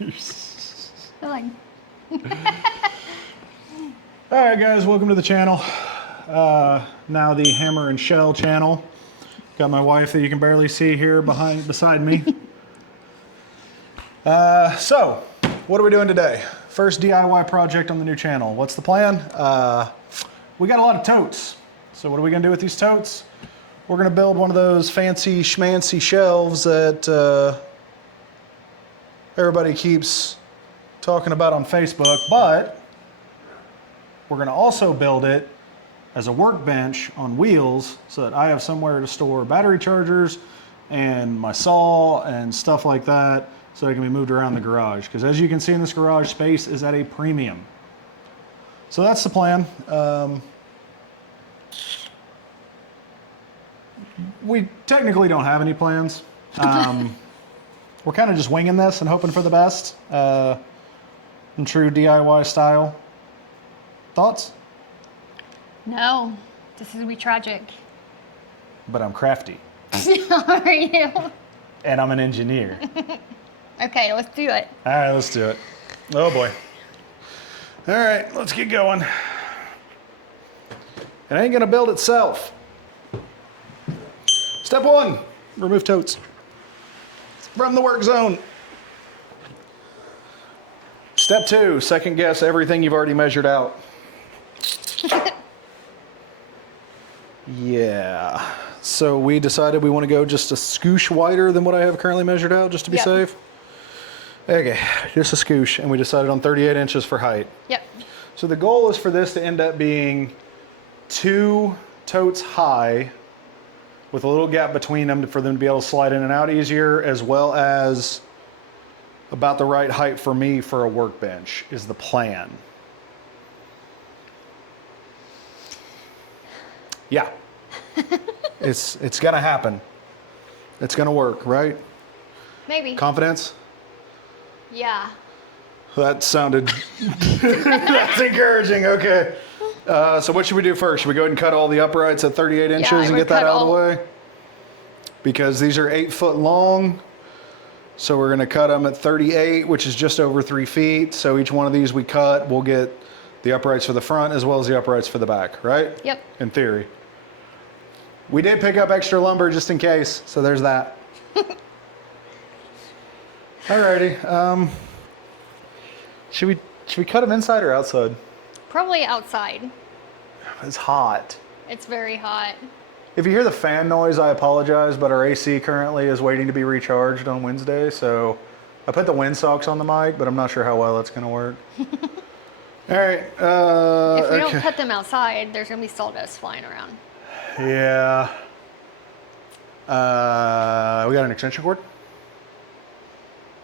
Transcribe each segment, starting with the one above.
Like. All right, guys, welcome to the channel. Now the Hammer and Shell channel. Got my wife that you can barely see here beside me. So, what are we doing today? First DIY project on the new channel. What's the plan? We got a lot of totes. So what are we gonna do with these totes? We're gonna build one of those fancy schmancy shelves that everybody keeps talking about on Facebook, but we're gonna also build it as a workbench on wheels so that I have somewhere to store battery chargers and my saw and stuff like that so it can be moved around the garage. Because as you can see in this garage, space is at a premium. So that's the plan. We technically don't have any plans. We're kind of just winging this and hoping for the best in true DIY style. Thoughts? No, this is gonna be tragic. But I'm crafty. Are you? And I'm an engineer. Okay, let's do it. All right, let's do it. Oh boy. All right, let's get going. It ain't gonna build itself. Step one, remove totes from the work zone. Step two, second guess everything you've already measured out. Yeah, so we decided we want to go just a scoosh wider than what I have currently measured out, just to be safe. Okay, just a scoosh, and we decided on 38 inches for height. Yep. So the goal is for this to end up being 2 totes high with a little gap between them for them to be able to slide in and out easier, as well as about the right height for me for a workbench is the plan. Yeah, it's gonna happen. It's gonna work, right? Maybe. Confidence? Yeah. That sounded, that's encouraging, okay. So what should we do first? Should we go ahead and cut all the uprights at 38 inches and get that out of the way? Because these are 8 foot long. So we're gonna cut them at 38, which is just over 3 feet. So each one of these we cut, we'll get the uprights for the front as well as the uprights for the back, right? Yep. In theory. We did pick up extra lumber just in case, so there's that. Alrighty, should we cut them inside or outside? Probably outside. It's hot. It's very hot. If you hear the fan noise, I apologize, but our AC currently is waiting to be recharged on Wednesday, so I put the windsocks on the mic, but I'm not sure how well that's gonna work. All right. If we don't cut them outside, there's gonna be sawdust flying around. Yeah. We got an extension cord.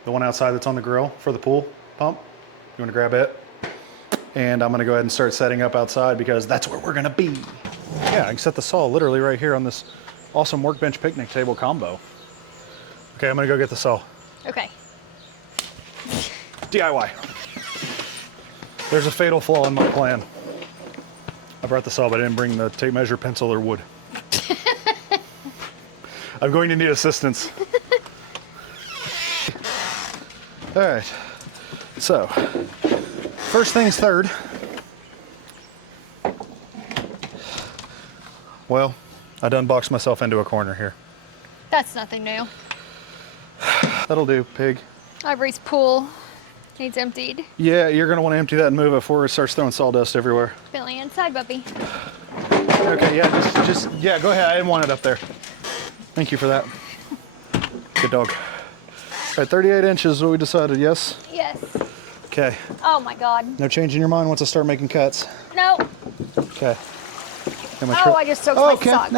The one outside that's on the grill for the pool pump. You wanna grab it? And I'm gonna go ahead and start setting up outside because that's where we're gonna be. Yeah, I can set the saw literally right here on this awesome workbench picnic table combo. Okay, I'm gonna go get the saw. Okay. DIY. There's a fatal flaw in my plan. I brought the saw, but I didn't bring the tape measure, pencil, or wood. I'm going to need assistance. All right, so first things third. Well, I done boxed myself into a corner here. That's nothing new. That'll do, pig. Ivory's pool needs emptied. Yeah, you're gonna want to empty that and move it before it starts throwing sawdust everywhere. Billy inside, Bubby. Okay, yeah, yeah, go ahead. I didn't want it up there. Thank you for that. Good dog. All right, 38 inches is what we decided, yes? Yes. Okay. Oh my God. No change in your mind once I start making cuts? No. Okay. I just soaked my sock.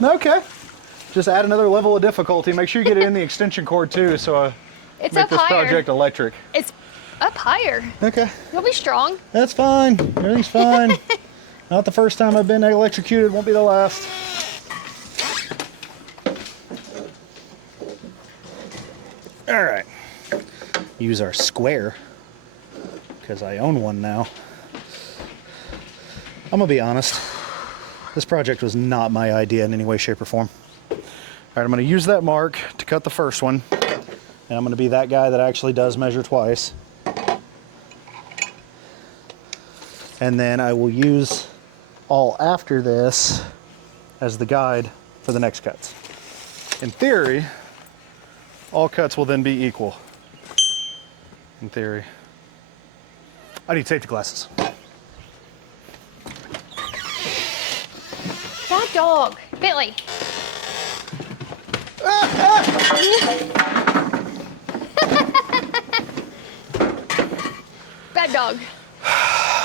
Okay. Just add another level of difficulty. Make sure you get it in the extension cord too, so it's make up this higher. project electric. It's up higher. Okay. You'll be strong. That's fine. Everything's fine. Not the first time I've been electrocuted. Won't be the last. All right. Use our square because I own one now. I'm gonna be honest. This project was not my idea in any way, shape, or form. All right, I'm gonna use that mark to cut the first one. And I'm going to be that guy that actually does measure twice. And then I will use all after this as the guide for the next cuts. In theory, all cuts will then be equal. In theory. I need safety glasses. That dog. Bentley. Bad dog.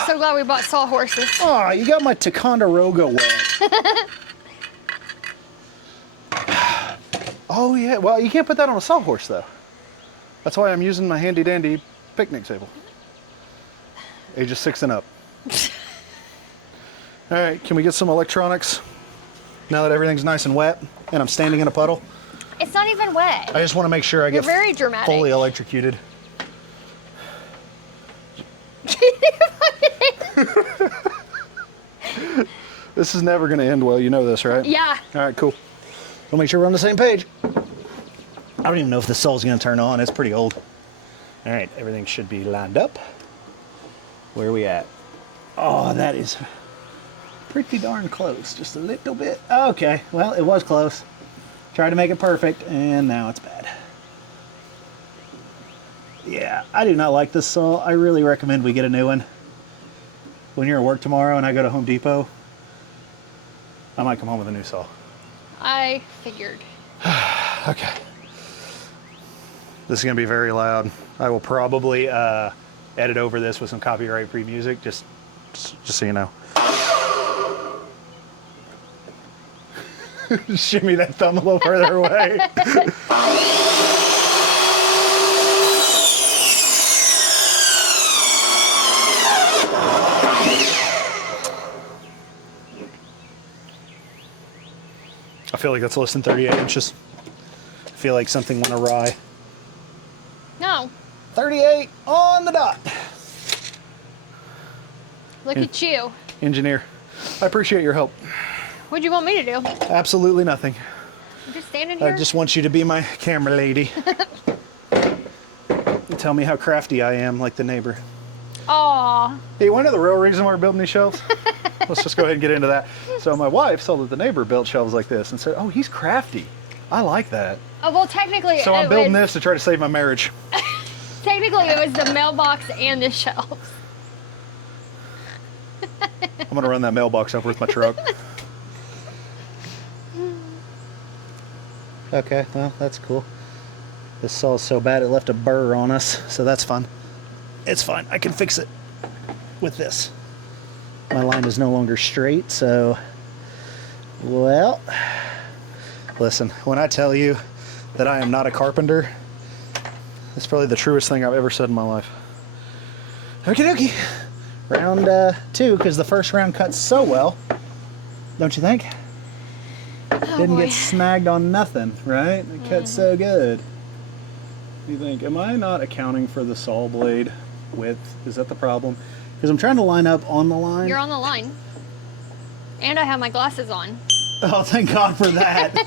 So glad we bought sawhorses. Oh, you got my Ticonderoga wet. Oh yeah, well you can't put that on a sawhorse though. That's why I'm using my handy dandy picnic table. Ages 6 and up. All right, can we get some electronics now that everything's nice and wet and I'm standing in a puddle? It's not even wet. I just want to make sure I You're get very dramatic. fully electrocuted. This is never going to end well. You know this, right? Yeah. All right, cool. We'll make sure we're on the same page. I don't even know if the saw's going to turn on. It's pretty old. All right, everything should be lined up. Where are we at? Oh, that is pretty darn close. Just a little bit. Okay, well, it was close. Tried to make it perfect, and now it's bad. Yeah, I do not like this saw. I really recommend we get a new one. When you're at work tomorrow and I go to Home Depot, I might come home with a new saw. I figured. Okay. This is going to be very loud. I will probably edit over this with some copyright-free music, just so you know. Shimmy that thumb a little further away. I feel like that's less than 38 inches. I feel like something went awry. No. 38 on the dot. Look at you. Engineer, I appreciate your help. What'd you want me to do? Absolutely nothing. I'm just standing here. I just want you to be my camera lady. And tell me how crafty I am, like the neighbor. Aw. Hey, one of the real reason we're building these shelves? Let's just go ahead and get into that. So my wife saw that the neighbor built shelves like this and said, oh, he's crafty. I like that. Oh, well, technically, So I'm building this to try to save my marriage. Technically, it was the mailbox and the shelves. I'm gonna run that mailbox over with my truck. Okay, well, that's cool. This saw's so bad it left a burr on us, so that's fun. It's fine, I can fix it with this. My line is no longer straight, so, well, listen, when I tell you that I am not a carpenter, that's probably the truest thing I've ever said in my life. Okie dokie. Round 2, because the first round cuts so well, don't you think? Oh, Didn't boy. get snagged on nothing, right? It cut so good. You think, am I not accounting for the saw blade width? Is that the problem? Because I'm trying to line up on the line. You're on the line. And I have my glasses on. Oh, thank God for that.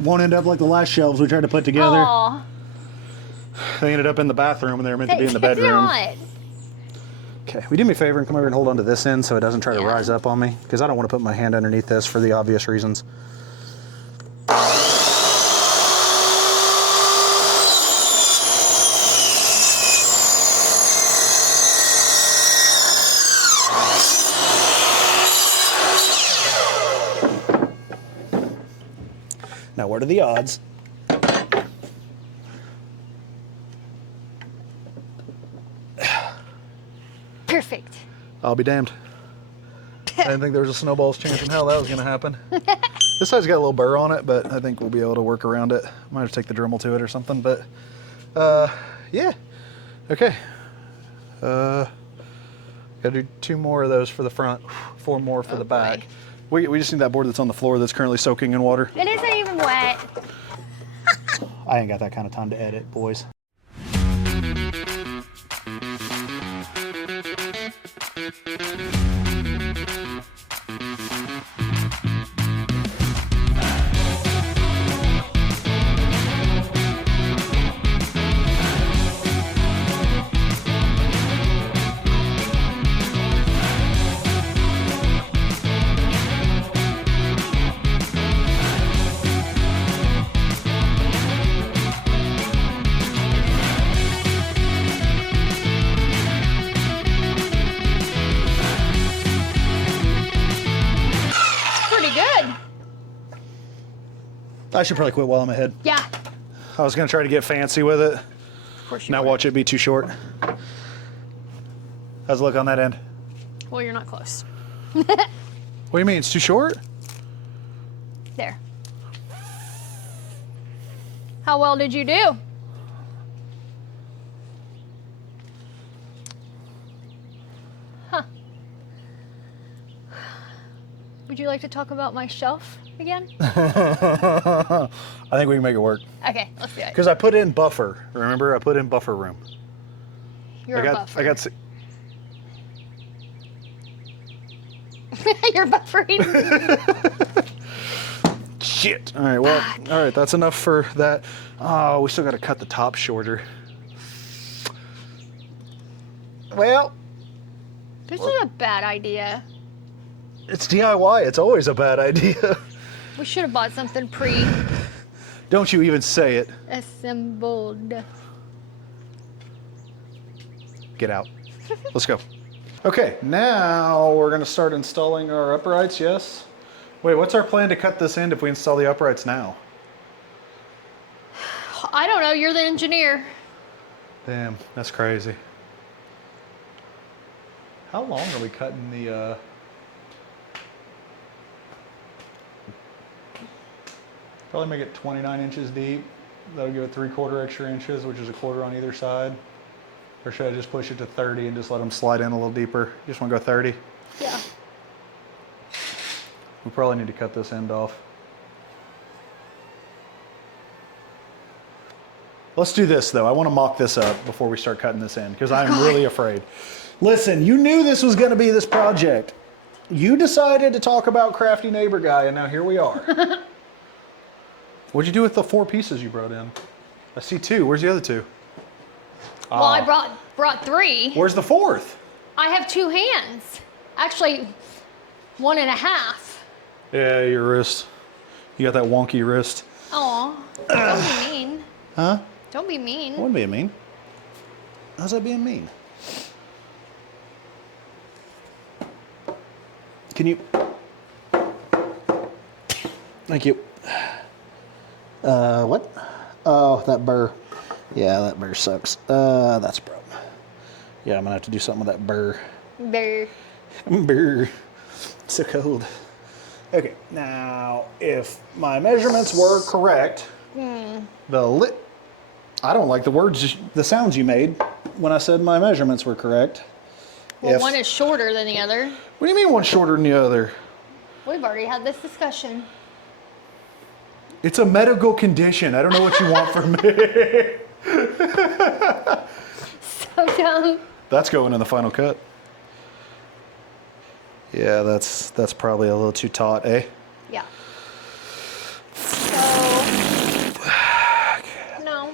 Won't end up like the last shelves we tried to put together. Aw. They ended up in the bathroom and they were meant to be in the They did bedroom. not. Okay, will you do me a favor and come over and hold on to this end so it doesn't try to rise up on me? Because I don't want to put my hand underneath this for the obvious reasons. Now, what are the odds? Perfect. I'll be damned. I didn't think there was a snowball's chance in hell that was going to happen. This side's got a little burr on it, but I think we'll be able to work around it. Might have to take the Dremel to it or something, but yeah. Okay. Gotta do 2 more of those for the front, 4 more for the back. Boy. We just need that board that's on the floor that's currently soaking in water. It isn't even wet. I ain't got that kind of time to edit, boys. I should probably quit while I'm ahead. Yeah. I was going to try to get fancy with it. Of course you Now were. watch it be too short. How's it look on that end? Well, you're not close. What do you mean? It's too short? There. How well did you do? Huh. Would you like to talk about my shelf again? I think we can make it work. Okay, let's do it. Because I put in buffer. Remember, I put in buffer room. You're a buffer. I got. You're buffering. Shit. All right. Well. All right. That's enough for that. Oh, we still got to cut the top shorter. Well, This is a bad idea. it's DIY. It's always a bad idea. We should have bought something pre-assembled. Don't you even say it. Get out. Let's go. Okay, now we're going to start installing our uprights, yes? Wait, what's our plan to cut this end if we install the uprights now? I don't know. You're the engineer. Damn, that's crazy. How long are we cutting the... Probably make it 29 inches deep. That'll give it 3/4 extra inches, which is 1/4 on either side. Or should I just push it to 30 and just let them slide in a little deeper? You just want to go 30? Yeah. We probably need to cut this end off. Let's do this though. I want to mock this up before we start cutting this end because I'm really afraid. Listen, you knew this was going to be this project. You decided to talk about Crafty Neighbor Guy and now here we are. What'd you do with the 4 pieces you brought in? I see 2. Where's the other 2? Well, I brought 3. Where's the 4th? I have 2 hands. Actually, 1.5. Yeah, your wrist. You got that wonky wrist. Aw, don't be mean. Huh? Don't be mean. I wouldn't be mean. How's that being mean? Can you... Thank you. What? Oh, that burr. Yeah, that burr sucks. That's a problem. Yeah, I'm gonna have to do something with that burr. There. Burr. So cold. Okay, now if my measurements were correct, the I don't like the words, the sounds you made when I said my measurements were correct. Well, one is shorter than the other. What do you mean one's shorter than the other? We've already had this discussion. It's a medical condition. I don't know what you want from me. So dumb. That's going in the final cut. Yeah, that's probably a little too taut, eh? Yeah. So, no.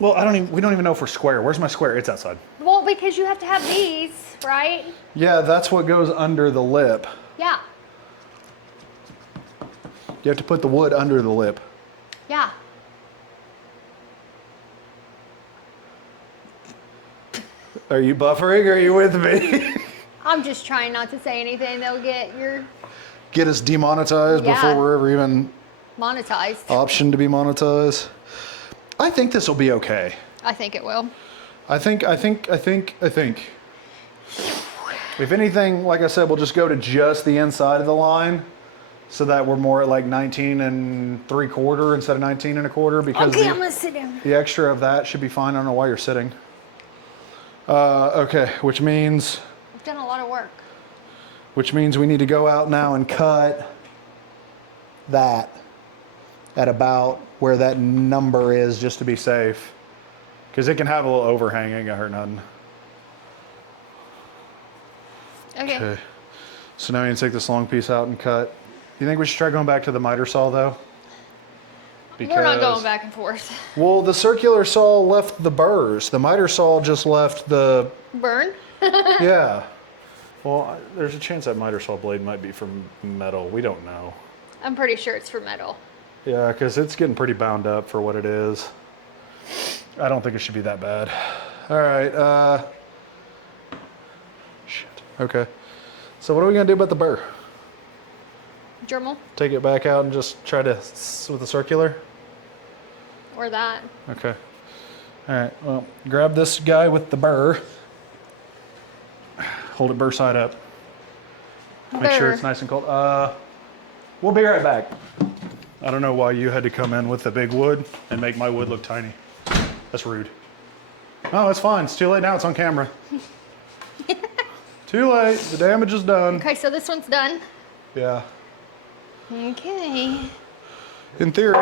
Well, we don't even know if we're square. Where's my square? It's outside. Well, because you have to have these, right? Yeah, that's what goes under the lip. Yeah. You have to put the wood under the lip. Yeah. Are you buffering or are you with me? I'm just trying not to say anything that'll get your Get us demonetized before we're ever even monetized. optioned to be monetized. I think this will be okay. I think it will. I think. If anything, like I said, we'll just go to just the inside of the line so that we're more at like 19 3/4 instead of 19 1/4 because Okay, I'm gonna sit down. the extra of that should be fine. I don't know why you're sitting. Okay, which means I've done a lot of work. we need to go out now and cut that at about where that number is just to be safe. Because it can have a little overhang, ain't gonna hurt nothing. Okay. So now we need to take this long piece out and cut. You think we should try going back to the miter saw though? We're not going back and forth. Well, the circular saw left the burrs. The miter saw just left the... Burn? Yeah. Well, there's a chance that miter saw blade might be from metal. We don't know. I'm pretty sure it's for metal. Yeah, because it's getting pretty bound up for what it is. I don't think it should be that bad. All right. Shit. Okay. So what are we going to do about the burr? Dremel. Take it back out and just try to with a circular. Or that. Okay. All right. Well, grab this guy with the burr. Hold it burr side up. Make sure it's nice and cold. We'll be right back. I don't know why you had to come in with the big wood and make my wood look tiny. That's rude. Oh, it's fine. It's too late now. It's on camera. Too late. The damage is done. Okay, so this one's done. Yeah. Okay. In theory,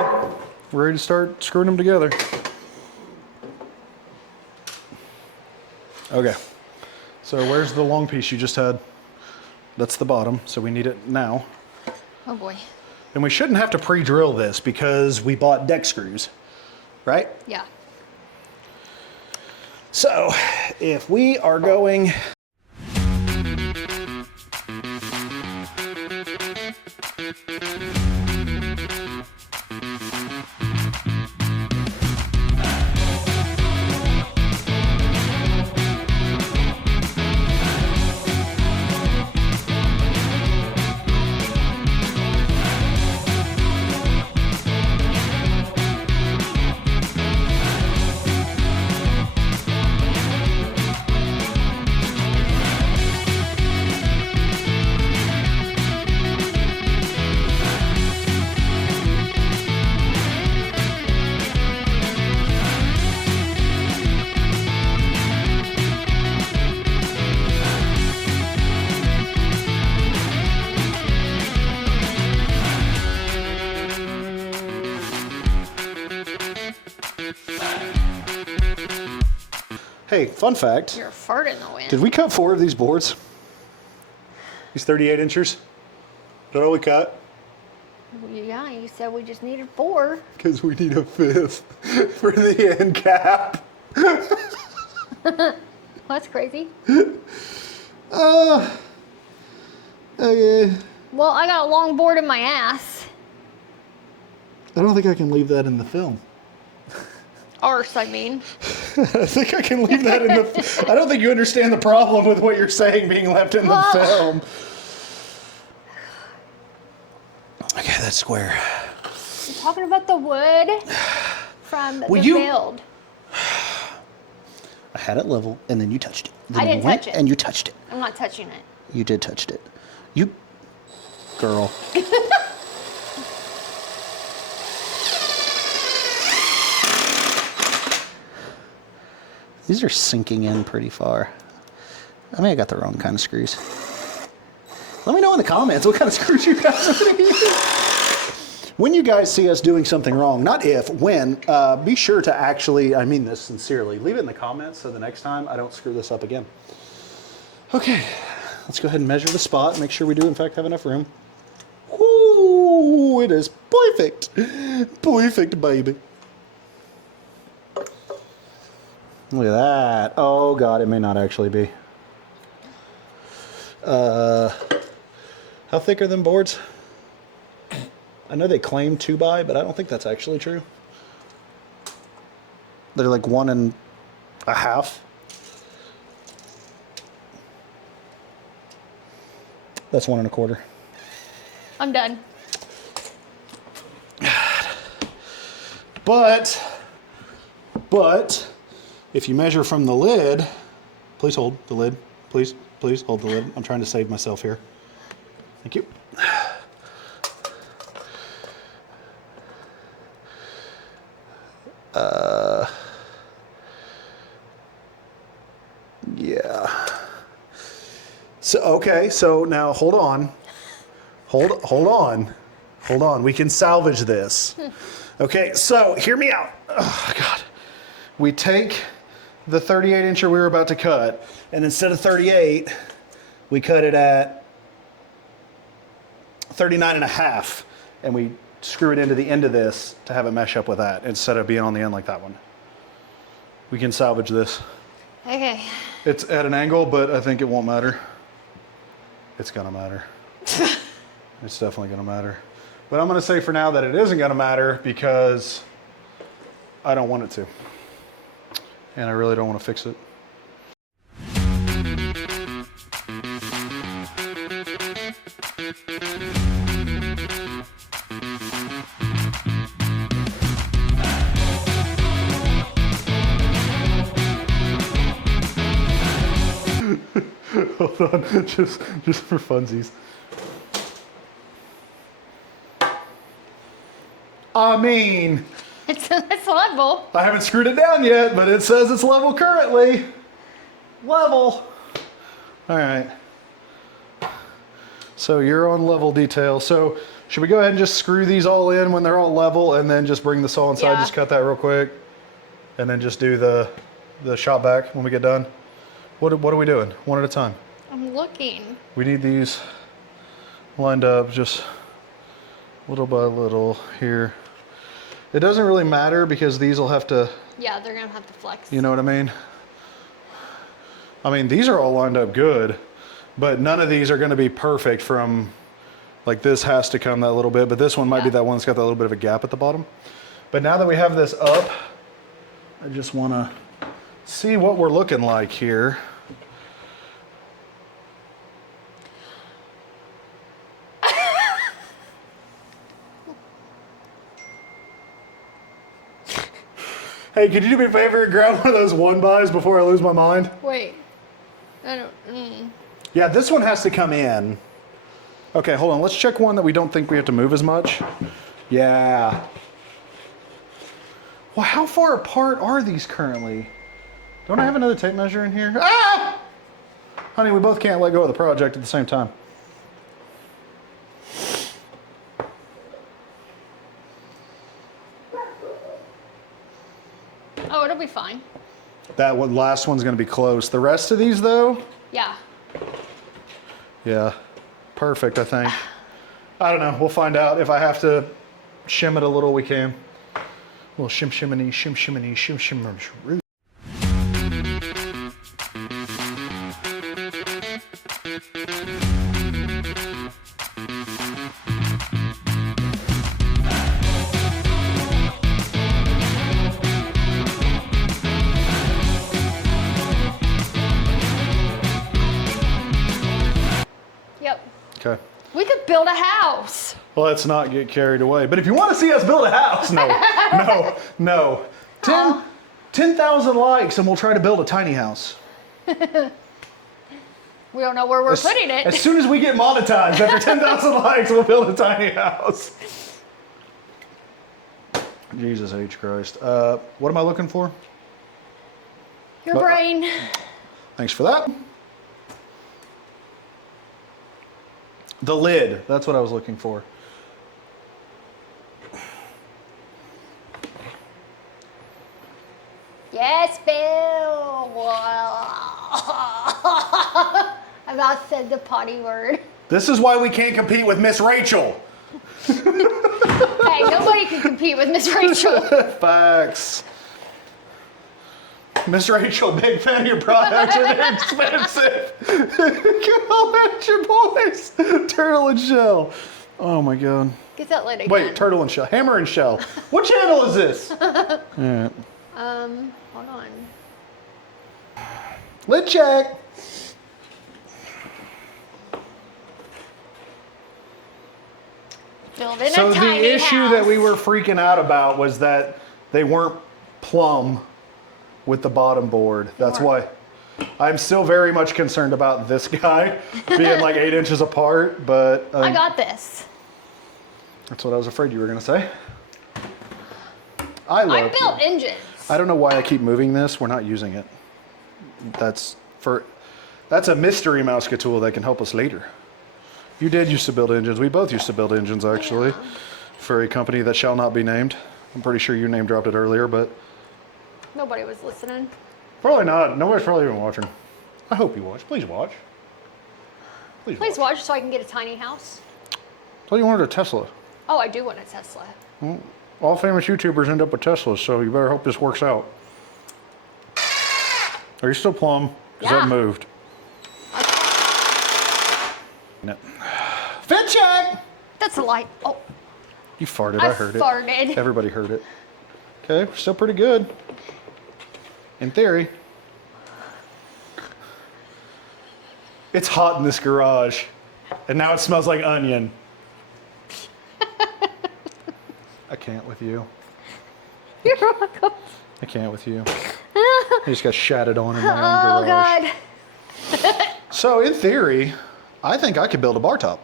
we're ready to start screwing them together. Okay. So where's the long piece you just had? That's the bottom, so we need it now. Oh boy. And we shouldn't have to pre-drill this because we bought deck screws, right? Yeah. So if we are going Hey, fun fact. You're a fart in the wind. Did we cut 4 of these boards? These 38 inchers? Is that all we cut? Yeah, you said we just needed 4. Because we need a 5th for the end cap. That's crazy. Okay. Well, I got a long board in my ass. I don't think I can leave that in the film. Arse, I mean. I think I can leave that in the... I don't think you understand the problem with what you're saying being left in the film. Okay, that's square. I'm talking about the wood from the build. I had it level, and then you touched it. Then I didn't you went touch it. And you touched it. I'm not touching it. You did touch it. You... Girl. These are sinking in pretty far. I mean, I got the wrong kind of screws. Let me know in the comments what kind of screws you guys are going to use. When you guys see us doing something wrong, not if, when, be sure to actually, I mean this sincerely, leave it in the comments so the next time I don't screw this up again. Okay, let's go ahead and measure the spot and make sure we do in fact have enough room. Woo, it is perfect. Perfect, baby. Look at that. Oh God, it may not actually be. How thick are them boards? I know they claim 2x, but I don't think that's actually true. They're like 1 1/2. That's 1 1/4. I'm done. But if you measure from the lid, please hold the lid. Please hold the lid. I'm trying to save myself here. Thank you. Yeah. So, okay, so now hold on. Hold on. We can salvage this. Okay, so hear me out. Oh, God. We take the 38 incher we were about to cut, and instead of 38, we cut it at 39.5, and we screw it into the end of this to have it mesh up with that instead of being on the end like that one. We can salvage this. Okay. It's at an angle, but I think it won't matter. It's gonna matter. It's definitely gonna matter. But I'm gonna say for now that it isn't gonna matter because I don't want it to. And I really don't want to fix it. Hold on, just for funsies. I mean, it's level. I haven't screwed it down yet, but it says it's level currently. Level. All right. So you're on level detail. So should we go ahead and just screw these all in when they're all level and then just bring the saw inside, just cut that real quick, and then just do the shop vac when we get done? What are we doing? One at a time. I'm looking. We need these lined up just little by little here. It doesn't really matter because these will have to... Yeah, they're going to have to flex. You know what I mean? I mean, these are all lined up good, but none of these are going to be perfect from... Like this has to come that little bit, but this one might be that one that's got that little bit of a gap at the bottom. But now that we have this up, I just want to see what we're looking like here. Hey, could you do me a favor and grab one of those one buys before I lose my mind? Wait. I don't... Yeah, this one has to come in. Okay, hold on. Let's check one that we don't think we have to move as much. Yeah. Well, how far apart are these currently? Don't I have another tape measure in here? Ah! Honey, we both can't let go of the project at the same time. Oh, it'll be fine. That one, last one's going to be close. The rest of these, though? Yeah. Yeah. Perfect, I think. I don't know. We'll find out. If I have to shim it a little, we can. A little shimmy, shim. Yep. Okay. We could build a house. Well, let's not get carried away. But if you want to see us build a house, no. 10,000 likes and we'll try to build a tiny house. We don't know where we're putting it. As soon as we get monetized, after 10,000 likes, we'll build a tiny house. Jesus H. Christ. What am I looking for? Your brain. Thanks for that. The lid, that's what I was looking for. Yes, Bill. I about said the potty word. This is why we can't compete with Miss Rachel. Hey, nobody can compete with Miss Rachel. Facts. Miss Rachel, big fan of your products and they're expensive. Go at your boys. Turtle and shell. Oh my God. Get that lid again. Wait, turtle and shell. Hammer and shell. What channel is this? All right. Hold on. Lid check. Building So a tiny the issue house. that we were freaking out about was that they weren't plumb with the bottom board. That's why I'm still very much concerned about this guy being like 8 inches apart, but I got this. That's what I was afraid you were gonna say. I built engines. I don't know why I keep moving this. We're not using it. That's a mystery mouse tool that can help us later. You did used to build engines. We both used to build engines actually, for a company that shall not be named. I'm pretty sure you name dropped it earlier, but Nobody was listening. probably not. Nobody's probably even watching. I hope you watch. Please watch. Please watch so I can get a tiny house. I thought you wanted a Tesla. Oh, I do want a Tesla. Well, all famous YouTubers end up with Teslas, so you better hope this works out. Are you still plumb? Because Yeah. that moved. No. Fit check! That's a light. Oh, You farted. I heard farted. it. Everybody heard it. Okay, we're still pretty good. In theory. It's hot in this garage. And now it smells like onion. I can't with you. you're welcome. I can't with you. I just got shatted on in my own garage. Oh, God. So in theory, I think I could build a bar top.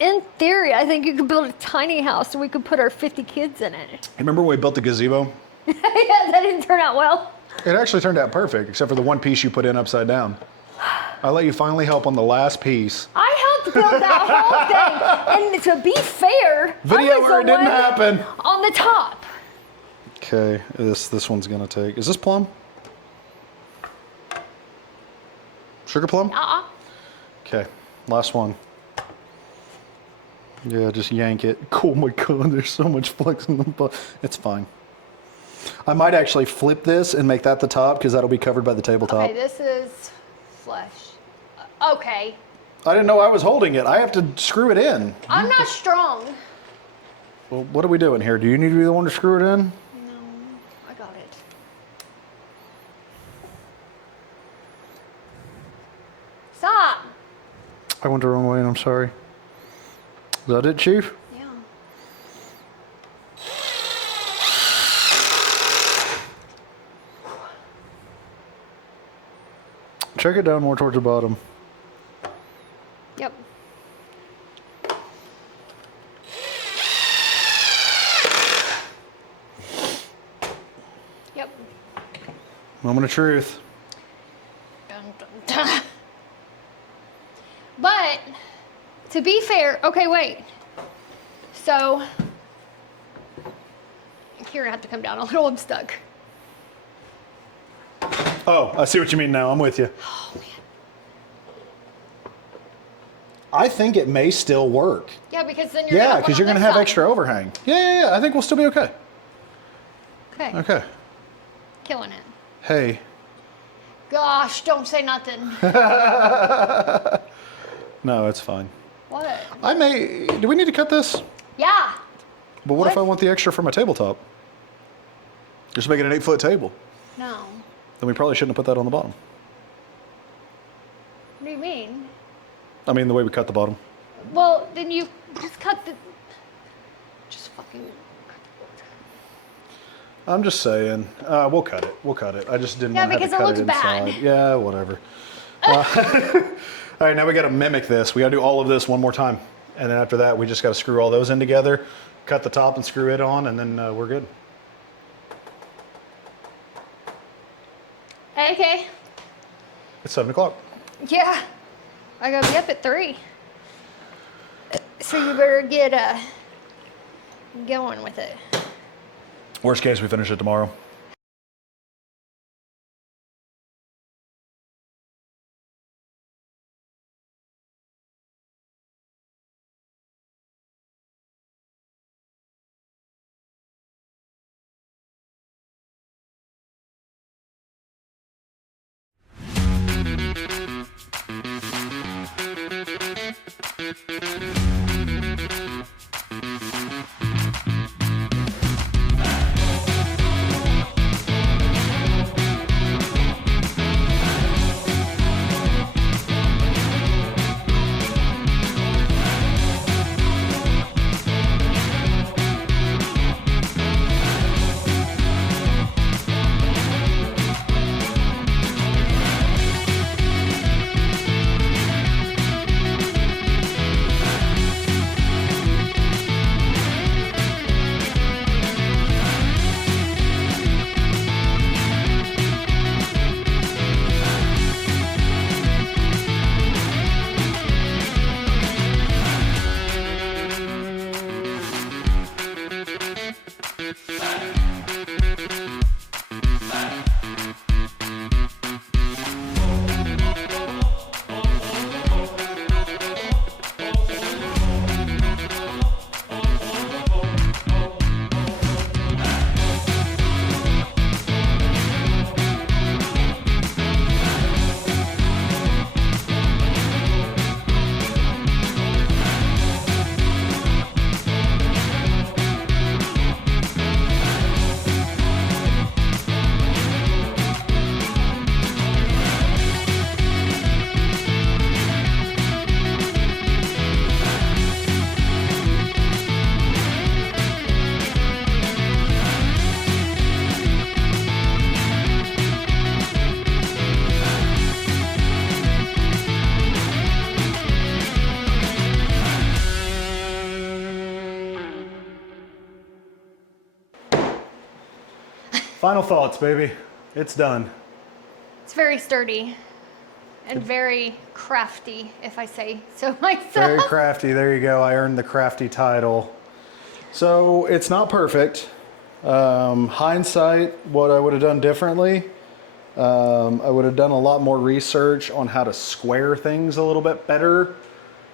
In theory, I think you could build a tiny house and we could put our 50 kids in it. Remember when we built the gazebo? Yeah, that didn't turn out well. It actually turned out perfect, except for the one piece you put in upside down. I let you finally help on the last piece. I helped build that whole thing. And to be fair, Video I was where it the didn't one happen. on the top. Okay, this one's gonna take. Is this plum? Sugar plum? Okay, last one. Yeah, just yank it. Oh my god, there's so much flex in the butt. It's fine. I might actually flip this and make that the top because that'll be covered by the tabletop. Okay, this is flesh. Okay. I didn't know I was holding it. I have to screw it in. I'm not strong. Well, what are we doing here? Do you need to be the one to screw it in? No, I got it. Stop. I went the wrong way and I'm sorry. Is that it, Chief? Yeah. Check it down more towards the bottom. Yep. Yep. Moment of truth. Dun, dun, dun. But to be fair, okay, wait. So you're gonna have to come down a little. I'm stuck. Oh, I see what you mean now. I'm with you. Oh man. I think it may still work. Yeah, because then you're Yeah, because you're going to have side. extra overhang. Yeah. I think we'll still be okay. Okay. Okay. Killing it. Hey. Gosh, don't say nothing. No, it's fine. What? Do we need to cut this? Yeah. But what if I What? want the extra for my tabletop? Just make it an 8-foot table. No. Then we probably shouldn't have put that on the bottom. What do you mean? I mean, the way we cut the bottom. Well, then you just cut the. Just fucking. I'm just saying. We'll cut it. We'll cut it. I just didn't Yeah, want to have to because it cut it looks inside. bad. Yeah, whatever. All right, now we got to mimic this. We got to do all of this one more time. And then after that, we just got to screw all those in together, cut the top and screw it on, and then we're good. Okay. It's 7 o'clock. Yeah. I gotta be up at 3. So you better get going with it. Worst case, we finish it tomorrow. Final thoughts, baby. It's done. It's very sturdy and very crafty, if I say so myself. Very crafty. There you go. I earned the crafty title. So it's not perfect. Hindsight, what I would have done differently, I would have done a lot more research on how to square things a little bit better.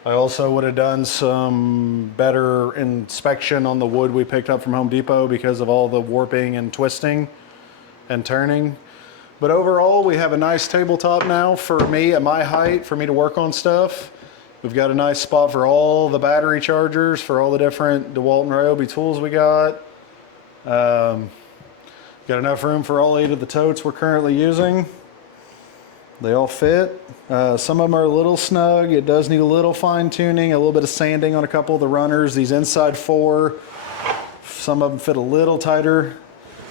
I also would have done some better inspection on the wood we picked up from Home Depot because of all the warping and twisting and turning. But overall, we have a nice tabletop now for me at my height, for me to work on stuff. We've got a nice spot for all the battery chargers, for all the different DeWalt and Ryobi tools we got. Got enough room for all 8 of the totes we're currently using. They all fit. Some of them are a little snug. It does need a little fine tuning, a little bit of sanding on a couple of the runners. These inside 4, some of them fit a little tighter.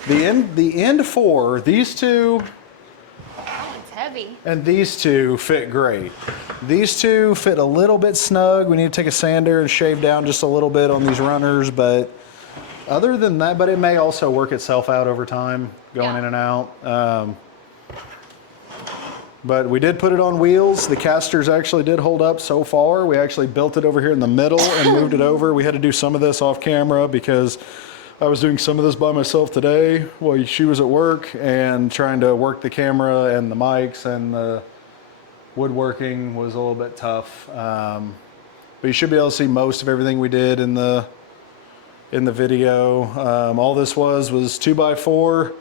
The end 4, these 2, It's heavy. and these 2 fit great. These 2 fit a little bit snug. We need to take a sander and shave down just a little bit on these runners, but other than that, but it may also work itself out over time, going in and out. But we did put it on wheels. The casters actually did hold up so far. We actually built it over here in the middle and moved it over. We had to do some of this off camera because I was doing some of this by myself today while she was at work and trying to work the camera and the mics, and the woodworking was a little bit tough. But you should be able to see most of everything we did in the video. All this was 2x4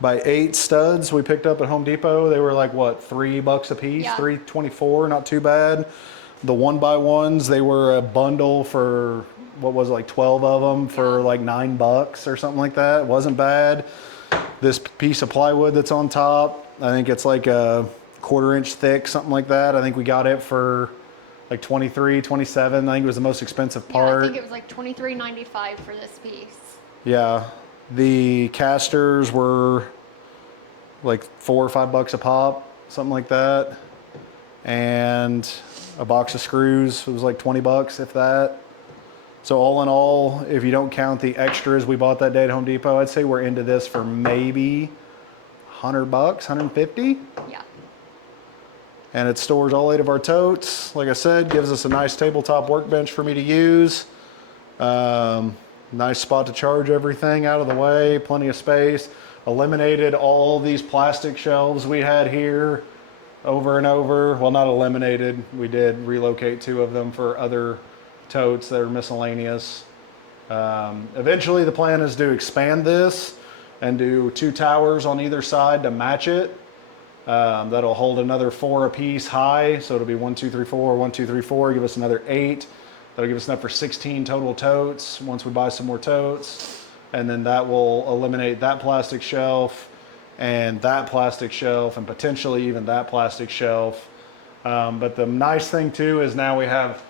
by 8 studs we picked up at Home Depot. They were like, what, $3 a piece? Yeah. $3.24, not too bad. The 1x1s, they were a bundle for, what was it, like 12 of them for like $9 or something like that. It wasn't bad. This piece of plywood that's on top, I think it's like a 1/4 inch thick, something like that. I think we got it for like 23, 27. I think it was the most expensive part. Yeah, I think it was like $23.95 for this piece. Yeah. The casters were like $4 or $5 a pop, something like that. And a box of screws, it was like $20, if that. So all in all, if you don't count the extras we bought that day at Home Depot, I'd say we're into this for maybe $100, $150. Yeah. And it stores all 8 of our totes. Like I said, gives us a nice tabletop workbench for me to use. Nice spot to charge everything out of the way, plenty of space. Eliminated all these plastic shelves we had here over and over. Well, not eliminated. We did relocate 2 of them for other totes that are miscellaneous. Eventually the plan is to expand this and do 2 towers on either side to match it. That'll hold another 4 apiece high. So it'll be 1, 2, 3, 4, 1, 2, 3, 4, give us another 8. That'll give us enough for 16 total totes once we buy some more totes. And then that will eliminate that plastic shelf and that plastic shelf and potentially even that plastic shelf. But the nice thing too is now we have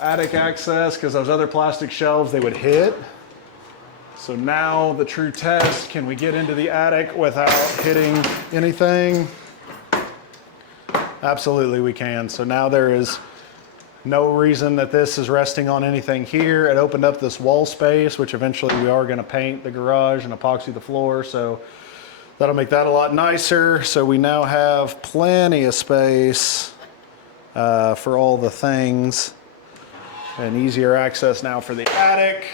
attic access, because those other plastic shelves, they would hit. So now the true test, can we get into the attic without hitting anything? Absolutely we can. So now there is no reason that this is resting on anything here. It opened up this wall space, which eventually we are going to paint the garage and epoxy the floor. So that'll make that a lot nicer. So we now have plenty of space for all the things, and easier access now for the attic,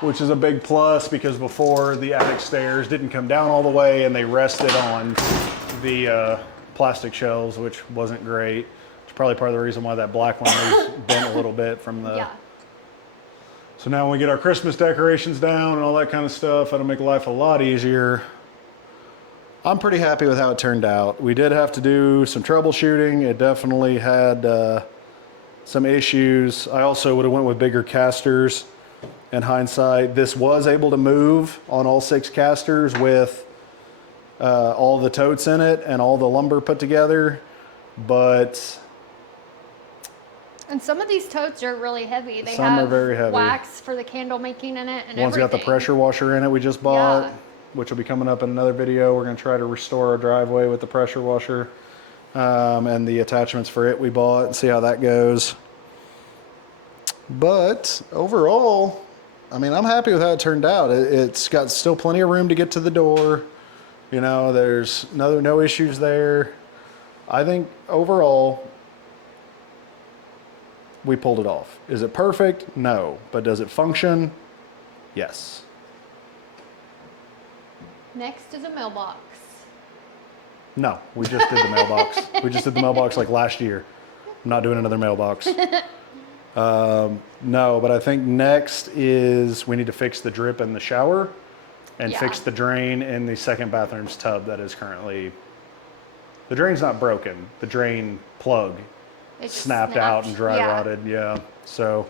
which is a big plus, because before the attic stairs didn't come down all the way and they rested on the plastic shelves, which wasn't great. It's probably part of the reason why that black one was bent a little bit from the... Yeah. So now when we get our Christmas decorations down and all that kind of stuff, that'll make life a lot easier. I'm pretty happy with how it turned out. We did have to do some troubleshooting. It definitely had some issues. I also would have went with bigger casters. In hindsight, this was able to move on all 6 casters with all the totes in it and all the lumber put together, but... And some of these totes are really heavy. They Some have are very heavy. wax for the candle making in it and One's got the everything. pressure washer in it we just bought, Yeah. which will be coming up in another video. We're going to try to restore our driveway with the pressure washer and the attachments for it we bought, and see how that goes. But overall, I mean, I'm happy with how it turned out. It's got still plenty of room to get to the door. You know, there's no issues there. I think overall, we pulled it off. Is it perfect? No. But does it function? Yes. Next is a mailbox. No, we just did the mailbox. We just did the mailbox like last year. I'm not doing another mailbox. No, but I think next is we need to fix the drip in the shower and fix the drain in the second bathroom's tub that is currently, the drain's not broken. The drain plug snapped out and dry rotted. Yeah. So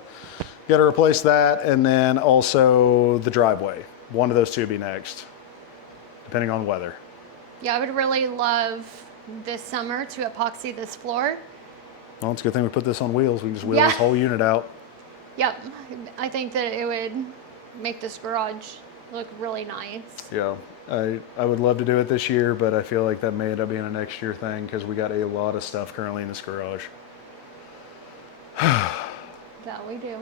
got to replace that. And then also the driveway. One of those two would be next, depending on weather. Yeah, I would really love this summer to epoxy this floor. Well, it's a good thing we put this on wheels. We can just wheel this whole unit out. Yep. I think that it would make this garage look really nice. Yeah. I would love to do it this year, but I feel like that may end up being a next year thing because we got a lot of stuff currently in this garage. That we do.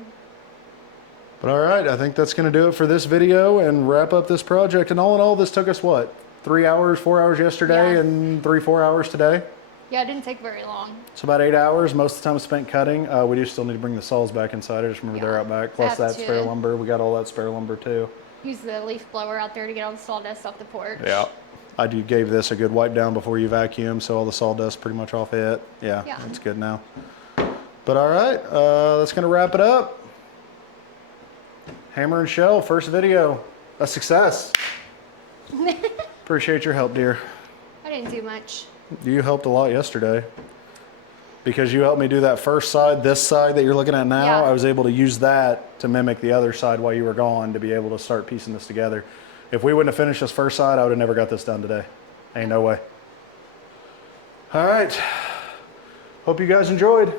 But all right, I think that's going to do it for this video and wrap up this project. And all in all, this took us what? 3 hours, 4 hours yesterday and 3-4 hours today? Yeah, it didn't take very long. So about 8 hours. Most of the time spent cutting. We do still need to bring the saws back inside. I just remember they're out back. Plus that spare lumber. We got all that spare lumber too. Use the leaf blower out there to get all the sawdust off the porch. Yeah. I gave this a good wipe down before you vacuum, so all the sawdust pretty much off it. Yeah, that's good now. But all right, that's going to wrap it up. Hammer and Shell, first video. A success. Appreciate your help, dear. I didn't do much. You helped a lot yesterday. Because you helped me do that first side, this side that you're looking at now, I was able to use that to mimic the other side while you were gone to be able to start piecing this together. If we wouldn't have finished this first side, I would have never got this done today. Ain't no way. All right. Hope you guys enjoyed.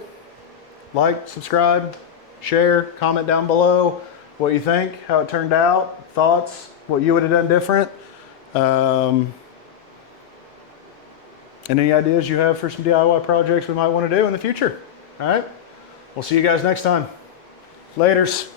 Like, subscribe, share, comment down below what you think, how it turned out, thoughts, what you would have done different. And any ideas you have for some DIY projects we might want to do in the future. All right. We'll see you guys next time. Laters.